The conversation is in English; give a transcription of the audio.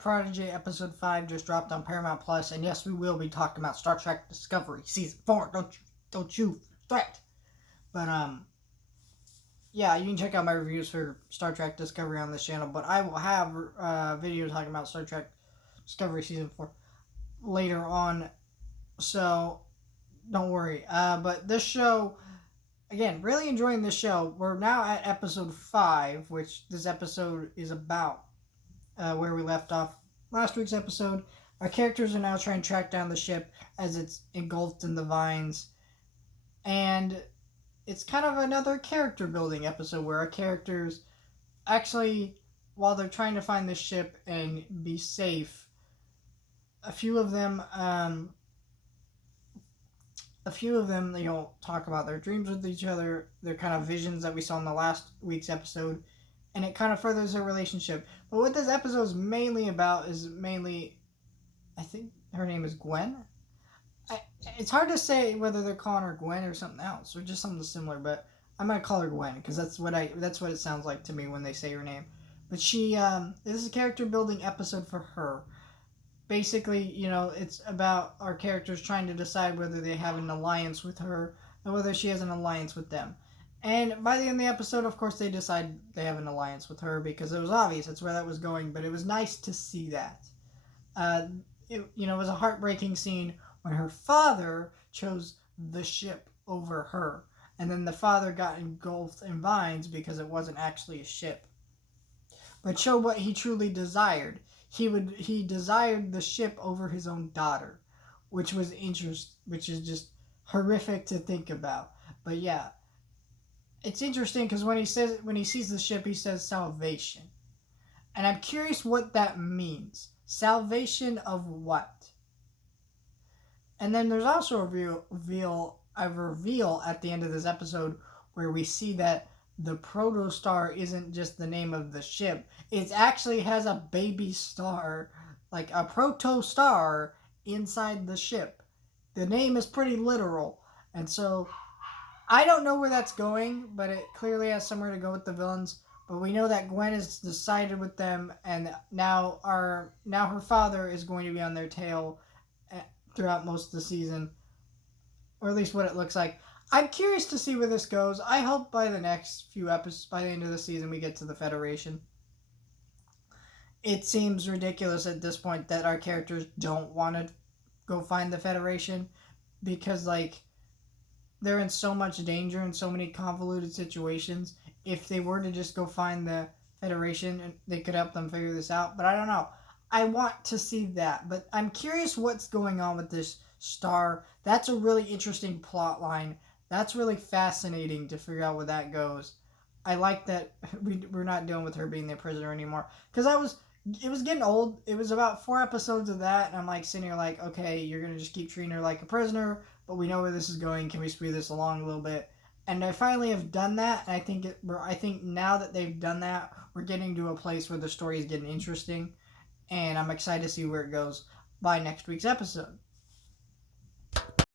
Trek Prodigy Episode 5 just dropped on Paramount Plus, and yes, we will be talking about Star Trek Discovery Season 4. Don't you threat. But, yeah, you can check out my reviews for Star Trek Discovery on this channel, but I will have videos talking about Star Trek Discovery Season 4 later on, so don't worry. But this show, again, really enjoying this show. We're now at Episode 5, which this episode is about. Where we left off last week's episode. Our characters are now trying to track down the ship as it's engulfed in the vines. And it's kind of another character building episode where our characters actually, while they're trying to find the ship and be safe, a few of them, talk about their dreams with each other, their kind of visions that we saw in the last week's episode, and it kind of furthers their relationship. But what this episode is mainly about is I think her name is Gwen. It's hard to say whether they're calling her Gwen or something else, or just something similar, but I'm going to call her Gwen, because that's what it sounds like to me when they say her name. But this is a character building episode for her. Basically, it's about our characters trying to decide whether they have an alliance with her, and whether she has an alliance with them. And by the end of the episode, of course, they decide they have an alliance with her, because it was obvious that's where that was going, but it was nice to see that. It was a heartbreaking scene when her father chose the ship over her, and then the father got engulfed in vines because it wasn't actually a ship. But showed what he truly desired. He desired the ship over his own daughter, which is just horrific to think about. But yeah. It's interesting because when he sees the ship, he says salvation. And I'm curious what that means. Salvation of what? And then there's also a reveal at the end of this episode where we see that the protostar isn't just the name of the ship. It actually has a baby star, like a protostar inside the ship. The name is pretty literal. And so I don't know where that's going, but it clearly has somewhere to go with the villains. But we know that Gwen has decided with them, and now her father is going to be on their tail throughout most of the season, or at least what it looks like. I'm curious to see where this goes. I hope by the next few episodes, by the end of the season, we get to the Federation. It seems ridiculous at this point that our characters don't want to go find the Federation, because they're in so much danger and so many convoluted situations. If they were to just go find the Federation, they could help them figure this out. But I don't know. I want to see that. But I'm curious what's going on with this star. That's a really interesting plot line. That's really fascinating to figure out where that goes. I like that we're not dealing with her being the prisoner anymore. Because it was getting old. It was about 4 episodes of that. And I'm sitting here okay, you're going to just keep treating her like a prisoner. But we know where this is going. Can we speed this along a little bit? And I finally have done that. And I think now that they've done that, we're getting to a place where the story is getting interesting. And I'm excited to see where it goes by next week's episode.